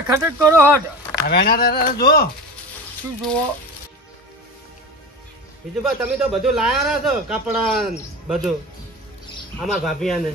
હવે ખટક કરો હટ હવે જો શું જુઓ બીજું બા તમે તો બધું લાયા છો કપડા બધું અમાર ભાભીયાને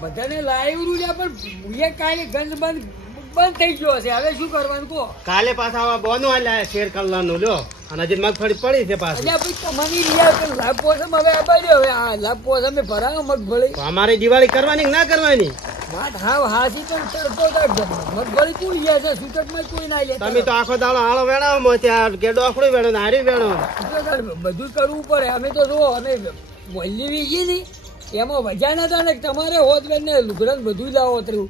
બધાને લાવ્યું છે પણ એ કાલે ગંજ બંધ થઈ ગયો હશે હવે શું કરવાનું કહો કાલે પાછા આવા બોનો લાયા શેર કલરનું લ્યો અને હજી મગફળી પડી છે પાછી ભાઈ તમારી રિયા લાભ પોસમ હવે આબાડ્યો હવે આ લાભ પોસમ ભરાવો મગફળી અમારે દિવાળી કરવાની કે ના કરવાની વાત હાવ હાસી તો તરતો મગફળી કોઈ ગયા છે સૂટકમાં કોઈ ના લે તમે તો આખો દાડો આળો વેણાવો ત્યાં કે ડોખડું વેણો ને હારી વેણો બધું કરવું પડે અમે તો જો અમે મોલ્લી વીજી ની એમાં વજા ના હતા ને તમારે હોત બેન ને લુગડા બધું લાવો તરું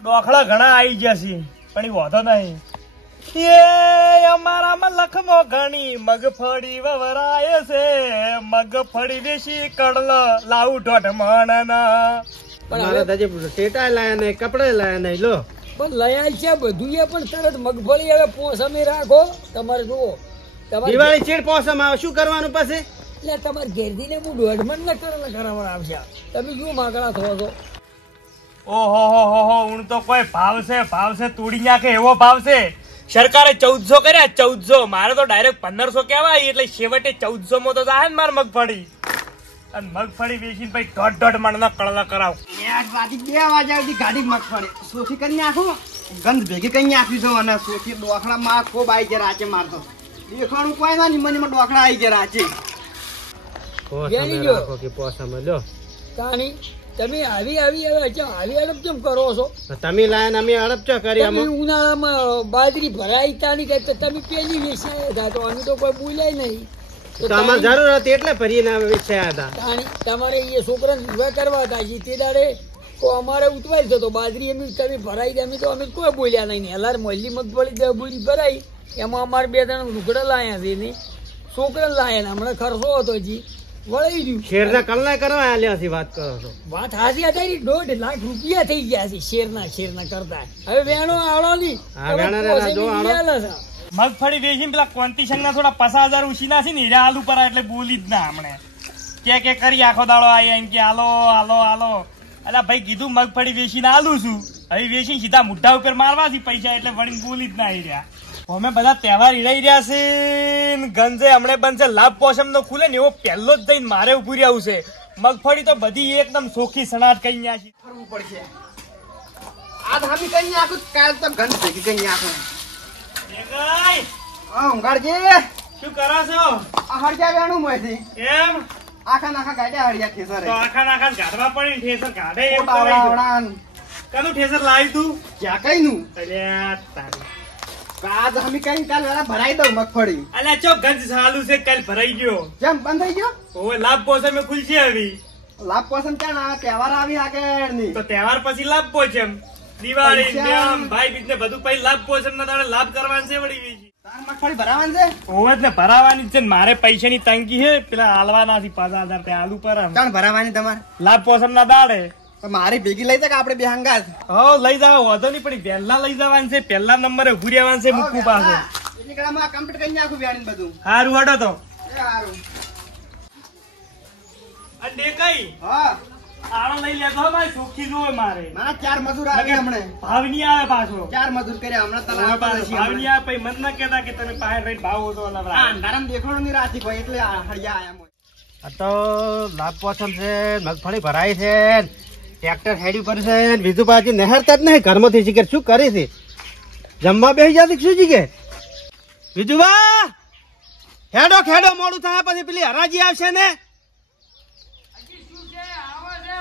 ડોખડા ઘણા આવી ગયા છે પણ એ વાંધો નહીં એ અમારામાં લખમો ઘણી મગફળી વવરાય છે મગફળી દેશી કડલ લાવું ઢોઢ મણના પણ હવે ટેટા લાયા ને કપડે લાયા નહીં લો પણ લયા છે બધું એ પણ તરત મગફળી હવે પોસમે રાખો તમારે જુઓ દિવાળી ચેડ પોસમ આવે શું કરવાનું પછી એટલે તમારે ઘેરથી ને હું દોઢમણ ને કરાવવા આવશે તમે શું માગણા થો છો ઓહો હો હું તો કોઈ ભાવ છે તોડી નાખે એવો ભાવ છે સરકારે 1400 કર્યા 1400 મારે તો ડાયરેક્ટ 1500 કહેવાય એટલે છેવટે 1400 માં તો જાય ને મારે મગફળી અને મગફળી વેચીને પછી દોઢ મણના કળલા કરાવ 2 વાગ્યા સુધી ગાડી મગફળી સોથી કરી નાખો ગંધ ભેગી કરી નાખી છો અને સોથી ડોખડા માં ખૂબ આવી ગયા રાચે મારતો દેખાણું કોઈ ના નિમનમાં ડોખડા આવી ગયા રાચે તમે આવી અડપ કેમ કરો છો તમે લાયા ને અમે અડપ ચો કરી ઉનાળામાં બાજરી ભરાઈ તાની કે તમે પેલી વેચાયા હતા તો અમે તો કોઈ બોલાય નહીં તમારે જરૂર હતી એટલે ભરીને વેચાયા હતા તમારે એ છોકરાને વિવાહ કરવા હતા તે દાડે તો અમારે ઉતવાય થતો બાજરી એમ તમે ભરાઈ દે અમે તો અમે કોઈ બોલ્યા નહીં હલાર મોલ્લી મગફળી બોલી ભરાઈ એમાં અમારે 2 જણા લુગડા લાયા છે ને છોકરા લાયા હમણાં ખર્ચો હતો હજી વળી રહ્યું શેરના કલના કરવા આલ્યા છે વાત કરો છો વાત હાજી અત્યારે 1.5 લાખ રૂપિયા થઈ ગયા છે શેરના કરતા હવે વેણો આવડો નહીં મગફળી વેચીને પેલા કોન્ટિશન ના થોડા 50,000 ઉછીના છે ને હીરા આલુ પર એટલે બોલી જ ના હમણે કે કરી આખો દાડો આયા એમ કે હાલો અલા ભાઈ કીધું મગફળી વેચીને આલું છું હવે વેચીને સીધા મુઢ્ઠા ઉપર મારવા છે પૈસા એટલે વળી બોલી જ ના હીર્યા અમે બધા તહેવાર હીરાઈ રહ્યા છે ગંજે હમણે બનશે લાભ પોષમ નો ખુલે ને એવો પહેલો જ જઈને મારે ઉભું રહેવું છે મગફળી તો બધી એકદમ સોખી સણાટ કઈ ન્યા છે કરવું પડશે આ ધામી કઈ નાખું કાલ તો ગંધ ભેગી કઈ નાખું ઊંઘાડજી શું કરો છો આ હળજા વેણું મોયથી એમ આખા ગાડ્યા હળિયા ઠેસર તો આખા ગાઢવા પડી ઠેસર ગાઢે એમ કરાઈ કનું ઠેસર લાવી તું ક્યાં કઈ નું અલ્યા તારી કાદ હમી કઈ કાલ વેલા ભરાઈ દઉં મગફળી અલ્યા ચો ગંજ ચાલુ છે કાલ ભરાઈ ગયો જેમ બંધ થઈ ગયો ઓય લાભ પોષમ ખુલશે હવે લાભ પોષમ ક્યાં આવે તહેવાર આવી આગળ ની તો તહેવાર પછી લાભ પોષમ દિવાળી નિયમ ભાઈ બીજ ને બધું પછી લાભ પોષમ ના દાડે લાભ કરવાનું છે વળી બીજી તાર મગફળી ભરાવાની છે ઓવે જ ને ભરાવાની છે મારે પૈસાની તંગી છે પેલા હાલવાના છે 5,000 તે આલુ પર ચાણ ભરાવાની તમારે લાભ પોષમ ના દાડે મારી ભેગી લઈ જાય કે આપણે બે હંગાત હો લઈ જાવ વાંધો નહીં પડી પહેલા લઈ જવાનું છે પહેલા નંબરે ઉભું રહેવાનું છે મૂકવું પાસે નીકળામાં કમ્પ્લીટ કરી નાખું વ્યાણી બધું સારું હડો તો સારું અને કઈ હા આળો લઈ લેતો મારે ચોખ્ખી જોવે મારે મારા 4 મજૂર આવે હમણે ભાવ નહીં આવે પાછો 4 મજૂર કર્યા હમણાં તને ભાવ નહીં આવે પછી મન ના કહેતા કે તમે પાસે રહી ભાવ હતો અંધારામાં દેખાડો નહીં રાતી કોઈ એટલે હળિયા આયા આ તો લાભ પોસમ છે મગફળી ભરાય છે ટ્રેક્ટર હેડી પર છે બીજું બાજુ નહેરતા જ નહીં ઘરમાંથી શીખર શું કરે છે જમવા બેસી જતી શું શીખે બીજું બા ખેડો મોડું થાય પછી પેલી હરાજી આવશે ને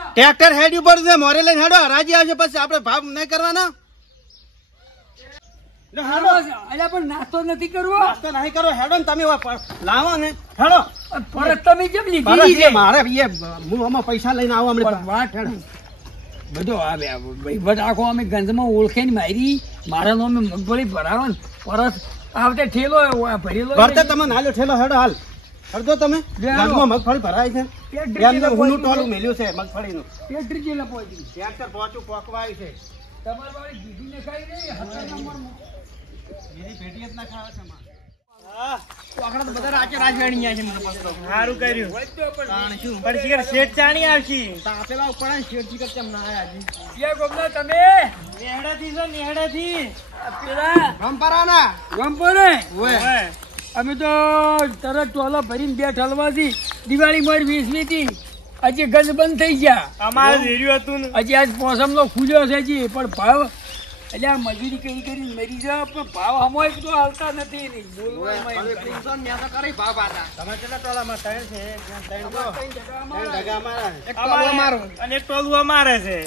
ટ્રેક્ટર હેડી પર છે મોરે લઈને હેડો હરાજી આવશે પછી આપણે ભાવ નહીં કરવાના પણ નાસ્તો નથી કરવો નાસ્તો નહીં કરો હેડો ને તમે લાવો ને હેડો પરત તમે કેમ લીધી મારે હું આમાં પૈસા લઈને આવો હમણાં વાત હેડો બધો આવે વહીવટ આખો અમે ગંજમાં ઓળખે ને મારી મારા નામે મગફળી ભરાવો ને પરત આવતે ઠેલો ભરેલો ભરતે તમે નાલ્યો ઠેલો હેડો હાલ હરદો તમે ગંજમાં મગફળી ભરાય છે એમને હુનું ટોલું મેલ્યું છે મગફળીનું પેટ્રી જેલા પહોંચી ટ્રેક્ટર પોકવા આવ્યું છે તમારે વાળી ગીધી ને ખાઈ નહીં હતા નંબર એની પેટી જ ના ખાવા છે તો બધા રાજ્ય રાજવાણી છે મને બસ તો સારું કર્યું તાણ શું પણ શિખર શેઠ ચાણી આવશી તાપેલા ઉપર શેઠ શિખર કેમ ના આયા ક્યાં ગોમના તમે નેહડાથી છો નેહડાથી પેલા રંપરાના ગોમપોરે ઓય અમે તો તરત ટોલો ભરીને બે ઠલવાથી દિવાળી મોર 20મી થી હજી ગંજ બંધ થઈ ગયા. અમારે હેર્યું હતું ને હજી આજ મોસમનો ખુલ્યો છે હજી પણ ભાવ એટલે આ મજૂરી કરી કરીને મરી જાવ પણ ભાવ અમોય તો હાલતા નથી ને બોલવામાં એમ કરી. તમે કેટલા ટોલામાં ત્રણ છે ત્રણ તો ત્રણ ડગા મારા એક અમારે અને એક ટોલું અમારે છે.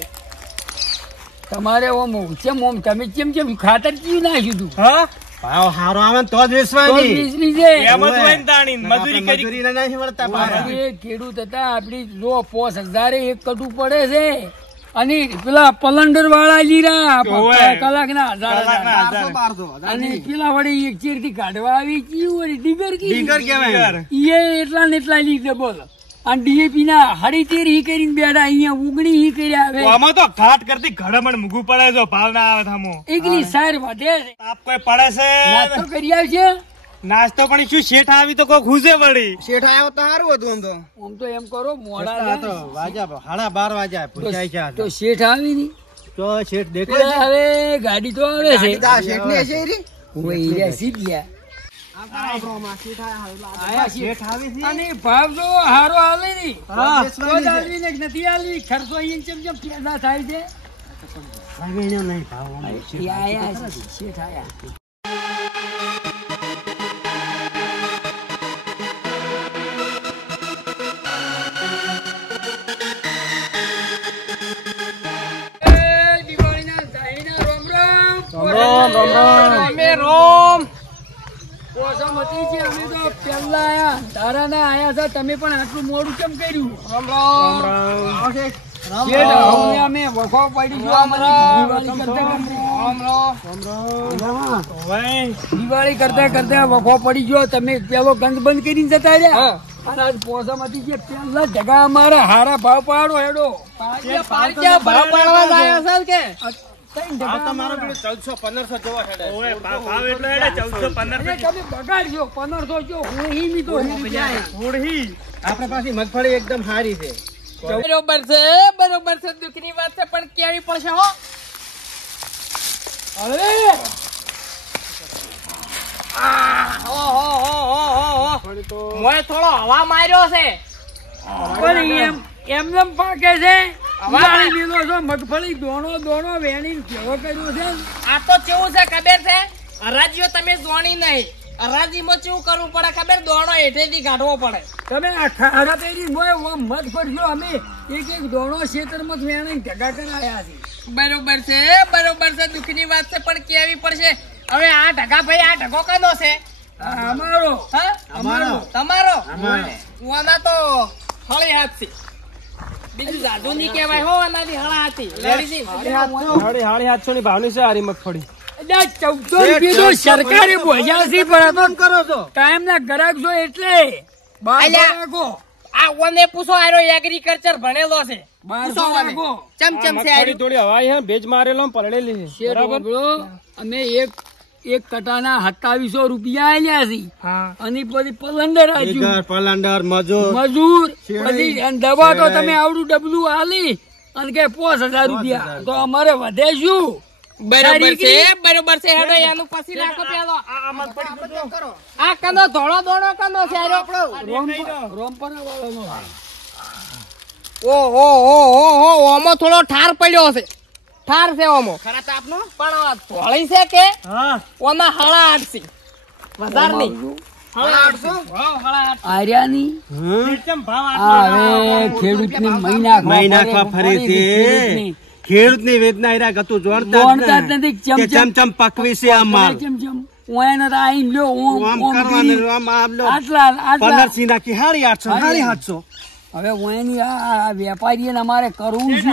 તમારે ઓમ ચેમ ઓમ તમે ચેમ ખાતર ચીયું નાખ્યું તું હા ભાવ હારો આવે ને તો જ તો વેચવાની વીસની છે. એમ જ હોય ને તાણી મજૂરી કરી મજૂરી નહીં મળતા ભાવ આપણે ખેડૂત હતા આપડી જો 5000 એક કટું પડે છે અને પેલા પલંડર વાળા લીરા ઓય. કલાકના 1000 1200 અને પેલા વળી એક ચેર થી કાઢવા આવી ચીયું વળી ડીગર ડીગર કહેવાય. ઈ એટલા ને એટલા લીધે બોલો અને ડીએપી ના 13.5 હી કરીને બેડા અહીંયા ઉગણી હી કર્યા આવે આમાં તો ઘાટ કરતી ઘડમણ મૂકવું પડે જો ભાવ ના આવે થામો એકલી સાર વધે છે તાપ કોઈ પડે છે નાસ્તો કરી આવશે નાસ્તો પણ શું શેઠ આવી તો કોઈ ખુશે વળી શેઠ આવ્યો તો સારું હતું આમ તો એમ કરો મોડા તો વાજા 12:30 વાગ્યા પૂછાય છે તો શેઠ આવી ની તો શેઠ દેખો પેલા હવે ગાડી તો આવે છે શેઠ ને છે રી ઓય ઈરા સીધ્યા આયા શેઠ આવી છે અને ભાવ જો હારો હાલે ની હા. તો જ હાલવી ને કે નથી હાલવી ખર્ચો અહીંયા ચમ પેદા થાય છે લાગેણ્યો નહીં ભાવ ઈ આયા છે, શેઠ આયા એ દિવાળીના ધાઈના રોમ રોમ અમે રોમ કોસમ હતી જે અમે તો પહેલા આયા તારાના આયા હતા તમે પણ આટલું મોડું કેમ કર્યું શેઠ, હવે અમે વખો પડી ગયો દિવાળી કરતા કરતા વખો પડી ગયો તમે પેલો ગંધ બંધ કરીને જતા રહ્યા અને આજ પોસમ હતી જે પેલા જગા અમારા હારા ભાવ પાડો હેડો ભાવ પાડવા લાયા છે કે તમારો પેલો 1400-1500 જેવો હેડે ઓય ભાવ એટલો હેડે 1400-1500 તમે બગાડજો 1500 જો હું હિમી તો હિમી જાય થોડી આપણે પાસે મગફળી એકદમ સારી છે બરોબર છે દુઃખની વાત છે પણ કેવી પડશે હો હવે મોય થોડો હવા માર્યો છે પણ એમને પાકે છે ઉલાળી લીધો છો મગફળી દોણો વેણી કેવો કર્યો છે આ તો કેવું છે ખબર છે હરાજીઓ તમે જોણી નહીં હરાજીમાં કેવું કરવું પડે ખબર દોણો હેઠેથી કાઢવો પડે તમે આ ખારા તેરી મોય મત પડજો અમે એક દોણો ખેતરમાં વેણી ભેગા કરાયા છે બરોબર છે દુઃખની વાત છે પણ કેવી પડશે હવે આ ઢગા ભાઈ આ ઢગો કનો છે આ અમારો હા અમારો તમારો અમારો. ઓના તો હળી હાથ છે બીજું જાદુ નહીં કહેવાય હો આનાથી હળા હાથી લેડીઝ એટલે 14 રૂપિયા તો સરકારે બોલ્યા છે પણ કરો છો કાયમ ના ગ્રાહક જો એટલે 1200 અલ્યા. રાખો આ ઓને પૂછો આરો એગ્રીકલ્ચર ભણેલો છે 1200 રાખો ચમચમ છે આર્યું. શેઠ બોલો, અમે એક કટાના 2700 રૂપિયા આલ્યા છે અને પછી પલંડર આપ્યું પલાંડર મજૂર પછી અને દવા તો તમે આવડું ડબલું આલી અને કે 5000 રૂપિયા તો અમારે વધે શું બરોબર છે હેડો એનું પછી રાખો પેલો આ કનો ધોળો દોણો કનો છે આર્યો રોમપરા વાળાનો ઓહો ઓમો થોડો ઠાર પડ્યો છે ઠાર છે ઓમો ખરા તાપનો પણ ધોળી છે કે ઓના હળા આડસી વધાર નહીં હળા આડસો હળા આડસો આર્યાની ભાવ હવે ખેડૂતની મહિના ફરે છે ખેડૂતની વેદના ઈરા ગતું જોડતા જ નથી. કે ચમચમ પકવી છે આ માલ આમ કરવાનું આમ આમ લો આટલા 15 નાખી 850 હવે ઓયની આ વેપારી અમારે કરવું છે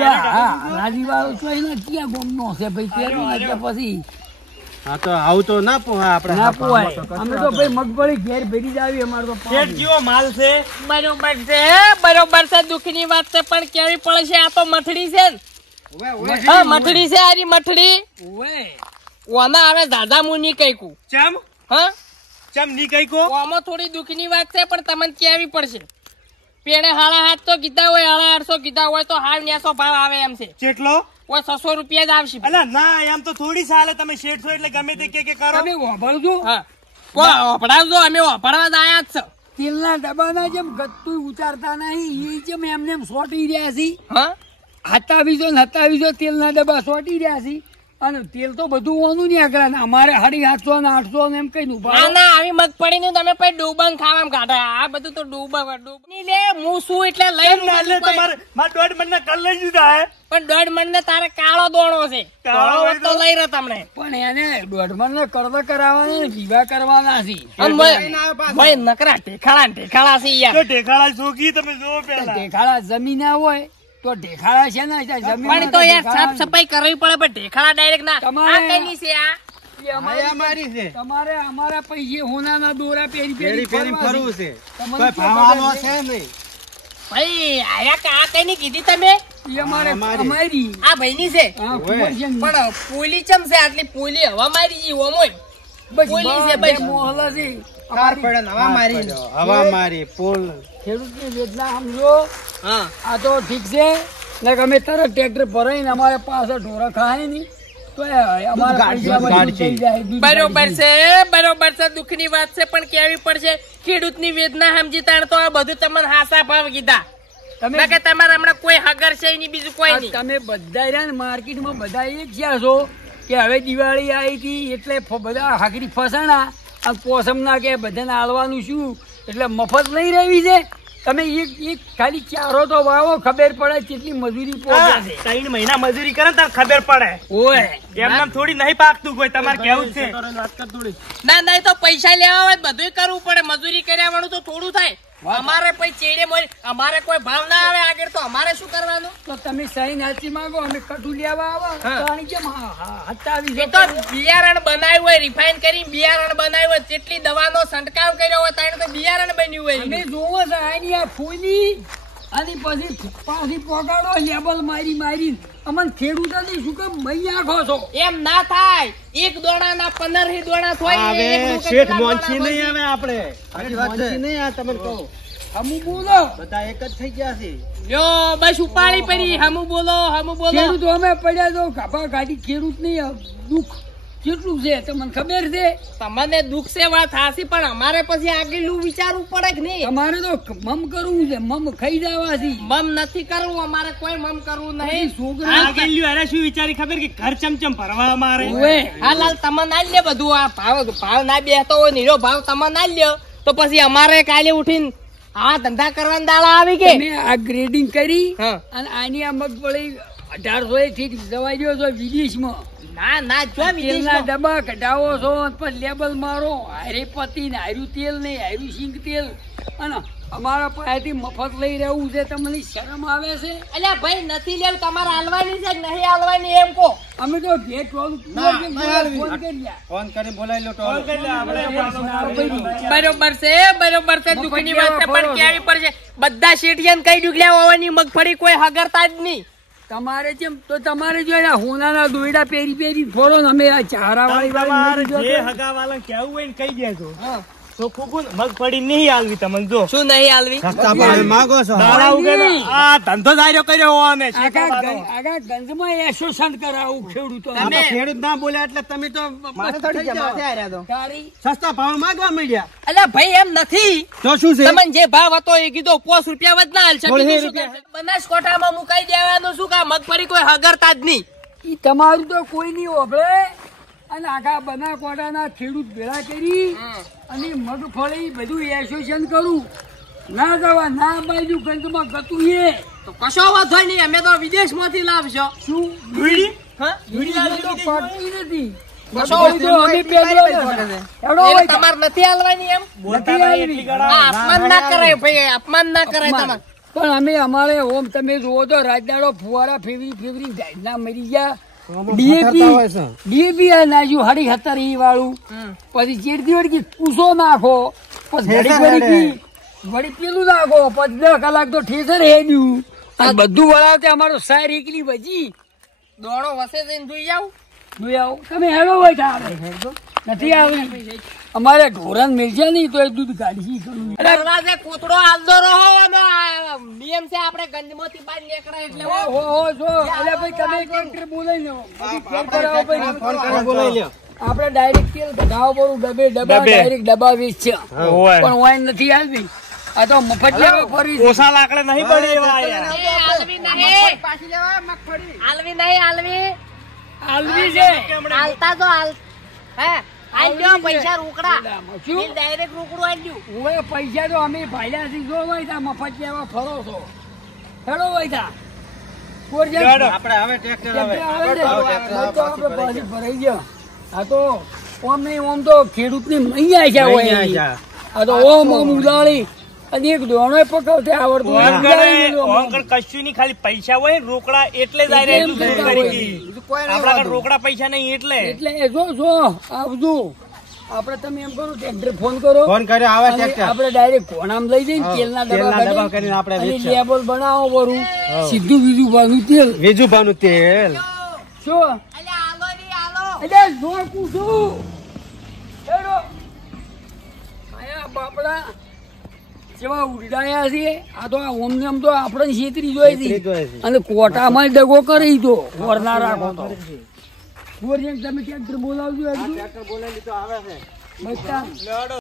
રાજી વાળો છો એને ક્યાં ગમનો છે ભાઈ તેનો એટલે પછી હા તો આવું તો ના પોહા આપણે ના પોવાય અમે તો ભાઈ મગફળી ઘેર ભેરી જ આવી અમારે તો શેઠ જેવો માલ છે બરોબર છે દુઃખની વાત છે પણ કેવી પડે છે આ તો મથડી છે ને હા મથડી છે આરી મથડી ઓવે ઓના હવે દાદા મુની કઈકું ચમ હા ચમ ની કઈ કો આમાં થોડી દુઃખની વાત છે પણ તમને કેવી પડશે. પેણે 7.5 તો કીધા હોય, 850 કીધા હોય તો 900 ભાવ આવે એમ છે. કેટલો? કોઈ 600 રૂપિયા જ આવશે. અલા ના એમ તો થોડી ચાલે. તમે શેઠ છો એટલે ગમે તે કે કરો. તમે વાપરજો. હા વપરાવજો, અમે વપરાવા જ આયા જ છે. તેલના ડબ્બાના જેમ ગત્તું ઉતારતા નહીં એ જેમ એમને એમ સોટી રહ્યા છે. હા 2700 તેલના ડબ્બા સોટી રહ્યા છે અને તેલ તો બધું ઓનું નહીં આગળ ને અમારે 750 ને 800 ને એમ કઈ ના ના આવી મગફળી નું તમે પછી ડૂબન ખાવામાં કાઢે. આ બધું તો ડૂબની લે હું શું એટલે લઈ એટલે તમારે માર 1.5 મણના કલ લઈ દીધા હે. પણ 1.5 મણ ને તારે કાળો દોણો છે. કાળો કાળો તો લઈ રહ્યો તમને. પણ એને દોઢમણ ને કરતા કરાવવાના ને વિવાહ કરવાના છે. ભાઈ નકરા ઢેખાળા છે યાર. તો ઢેખાળા જોગી તમે જો પેલા. ઢેખાડા જમીન ના હોય તો ઢેખાડા છે ને જમીન પણ તો યાર સાફ સફાઈ કરવી પડે પણ ઢેખાળા ડાયરેક્ટ ના. આ કઈની છે આ? અમારી છે. તમારે અમારા પૈસે હોનાના દોરા પેરી ફરવું છે. તમને કોઈ ભાવ આલો છે નહીં. ભાઈ આયા આ કઈની કીધી તમે? એ અમારી આ ભાઈની છે. હા, ખબર છે ને. પણ પોલી ચમ છે આટલી પોલી હવા મારી જી ઓમોય બસ પોલી છે બે બસ. મોહલ્લા છે. હવા મારી પુલ ખેડૂતની વેદના સમજો. હા આ તો ઠીક છે ને અમે તરત ટ્રેક્ટર ભરાઈને અમારે પાસે ઢોરા ખાય નહીં તો અમારા પૈસા બધું થઈ જાય. બરોબર છે દુઃખની વાત છે પણ કેવી પડશે. ખેડૂતની વેદના સમજી તાણ તો આ બધું તમને હાસા ભાવ કીધા. તમે કે તમારે હમણાં કોઈ હગર છે નહીં બીજું કોઈ નહીં. તમે બધા રહ્યા ને માર્કેટમાં બધા એક જ્યાં છો કે હવે દિવાળી આવી હતી એટલે બધા હાકરી ફસાણા અને પોસમના કે બધાને આલવાનું શું એટલે મફત લઈ રહી છે. તમે એક ખાલી ચારો તો વાવો ખબર પડે કેટલી મજૂરી પહોંચે છે. 3 મહિના મજૂરી કરે ને તાર ખબર પડે. ઓય એમને થોડી નહીં પાકતું કોઈ. તમારે કેવું છે ના ના તો પૈસા લેવા હોય બધું કરવું પડે. મજૂરી કર્યા વાળું તો થોડું થાય. અમારે પછી ચેડે મોય અમારે કોઈ ભાવ ના આવે આગળ તો અમારે શું કરવાનું? તો તમે સહી નાચી માંગો અમે કટુ લેવા આવા કેમ એ તો બિયારણ બનાવ્યું હોય રિફાઈન કરી બિયારણ બનાવ્યું હોય જેટલી દવાનો છંટકાવ કર્યો હોય તાણે તો બિયારણ બન્યું હોય. અમે જોવો છે આની આ ફૂલી અને પછી પાછી પોગાડો લેબલ મારી અમને ખેડૂતોની શું કામ મહી આખો છો? એમ ના થાય. એક દોણા 15 દોણા થાય. હવે શેઠ મોંચી નહીં આવે આપણે. મોંચી નહીં આ તમને કહું. હમુ બોલો બધા એક જ થઈ ગયા છે. યો બસ ઉપાડી પડી. હમુ બોલો ખેડૂત અમે પડ્યા તો કાપા કાઢી ખેડૂત નહીં દુઃખ કેટલું છે તમને ખબર છે? તમને દુઃખ છે વાત હાસી પણ અમારે પછી આગળનું વિચારવું પડે કે નહીં? અમારે તો મમ કરવું છે. મમ ખાઈ જવા છે. મમ નથી કરવું. અમારે કોઈ મમ કરવું નહીં. આ ગેલ્યું અરે શું વિચારી ખબર કે ઘર ચમચમ ભરવા મારે. હા લાલ તમે ના લે બધું. આ ભાવ ના બેસતો હોય નીરો ભાવ તમે ના લ્યો તો પછી અમારે કાલે ઉઠીને આ ધંધા કરવાના દાડા આવી કે મેં આ ગ્રેડિંગ કરી હા. અને આની આ મગફળી 1800 થી જવાઈ ગયો છો વિદેશમાં. ના ના જો તેલના વિદેશમાં ડબ્બા કઢાવો છો પણ લેબલ મારો હારે પતિ ને હાર્યું તેલ નહીં હાર્યું સિંગ તેલ અને અમારા પાસેથી મફત લઈ રહેવું છે. તમને શરમ આવે છે? અલ્યા ભાઈ નથી લેવું. તમારે હાલવાની છે કે નહીં હાલવાની એમ કહો. અમે તો ભેટ વાળું ફોન કરી ફોન કરીને બોલાવી લો ટોલો. બરોબર છે દુઃખની વાત છે પણ કેવી પડશે. બધા શેઠિયાને કઈ ડુગલ્યા હોવાની મગફળી કોઈ હગરતા જ નહીં. તમારે જેમ તો તમારે જો એના હોનાના દોયડા પેરી ફોડો ને અમે આ ચારા તમારે વાળી જે હગાવાલા કેવું હોય ને કહી દેજો. તો ખુકુન મગફળી નહીં આલવી તમને. જો શું નહીં હાલવી? સસ્તા ભાવે માંગો છો. દાડા ઉગેલા. આ ધંધો જાર્યો કર્યો હોને. આગા ગંજમાં એસોસિએશન કરાવું ખેડૂતો આ તો ખેડૂત ના બોલ્યા એટલે તમે તો તારી સસ્તા ભાવ માંગવા મળ્યા. અલ્યા ભાઈ એમ નથી. તો શું છે? તમને જે ભાવ હતો એ કીધો 5 રૂપિયા વધ ના હાલશે. બીજું શું કરશે? બનાસકાંઠામાં મુકાઈ દેવાનું શું કા મગફળી કોઈ હગરતા જ નહીં. ઈ તમારું તો કોઈ નહીં ઓભળે અને આખા બનાસકાંઠાના ખેડૂત ભેળા કરી અને મગફળી બધું એસોસિએશન કરું ના જવા ના બાજુ ગંજમાં ગતું એ તો કશો વાંધો નહીં. અમે તો વિદેશમાંથી લાવશો. શું દૂડી? હા તો પડતી નથી. કશો મગફળી તો અમે પહેરવા એવડો એટલે હોય તમારે નથી હાલવાની એમ? બોલતા નહીં એટલી ગળા. આ અપમાન ના કરાય ભાઈ. અપમાન ના કરાય તમારે. પણ અમે અમારે ઓમ તમે જુઓ તો રાતદાડો ફુવારા ફેવરી ગાયના મરી ગયા. ડીએપી નાખ્યું 17 વાળું પછી ચેડતી વળી પૂછો નાખો પછી વળી પેલું નાખો પછી 10 કલાક તો ઠેસર હેડ્યું બધું વળાવતે અમારો સાર એકલી બચી દોણો વસે જઈને જોઈ જાવ. જોઈ આવો તમે હેડો હોય નથી આવી અમારે ઢોરણ મિલશે નહીં તો એ દૂધ કાઢી કરું. દરવાજે કૂતરો હાલતો રહો અને આ નિયમ છે આપણે ગંજમાંથી બહાર નીકળે એટલે હો જો એટલે ભાઈ તમે ટ્રેક્ટર બોલાવી લો બધું ફેર કરાવો ભાઈ. ફોન કરીને બોલાવી લ્યો. આપણે ડાયરેક્ટ તેલ કઢાવો પડું ડબ્બા ડાયરેક્ટ ડબ્બા વીસ છે ઓય. પણ વાઈન નથી આવતી. આ તો મફત લેવા ફરી ઓછા લાકડે નહીં પડે એવા યાર. આલવી નહીં આલવી નહીં આલવી છે આલતા તો હે આલ્યો પૈસા રોકડા શું ડાયરેક્ટ રોકડું આલ્યું ઓય પૈસા તો અમે ભાઈલા થી જો વૈતા મફત લેવા ફરો છો હેડો વૈતા આપણે હવે ટ્રેક્ટર હવે આપણે પાછી ભરાઈ ગયા. આ તો ઓમ નહીં ઓમ તો ખેડૂત ની મૈયા છે હોય. આ તો ઓમ ઉલાળી અને એક દોણો પકવતે આવડતું ઓંકળ કશું નહીં, ખાલી પૈસા હોય ને રોકડા એટલે જ આ રહેલું છે ગરીબી. આપણા ઘર રોકડા પૈસા નહીં એટલે એટલે જો આ બધું આપણે તમે એમ કરો ટ્રેક્ટર ફોન કરો ફોન કર્યો આવે ટ્રેક્ટર. આપણે ડાયરેક્ટ ફોનામ લઈ જઈને તેલના તેલના ડબ્બા ડબ્બા કરીને આપણે અને વેચીએ. લેબલ બનાવો બરું સીધું બીજું બાજુ તેલ વીજુભાનું તેલ. શું અલ્યા આલો ની આલો એટલે જોર પૂછું હેડો આયા બાપડા જેવા ઉડાયા છે. આ તો ઓમને આમ તો આપણે છેતરી જોઈ છેતરી જોઈ હતી છે. અને કોટામાં દગો કરી દો વરના રાખો તો તમે ટ્રેક્ટર બોલાવજો ટ્રેક્ટર બોલાવી તો આવે છે. બચ્ચા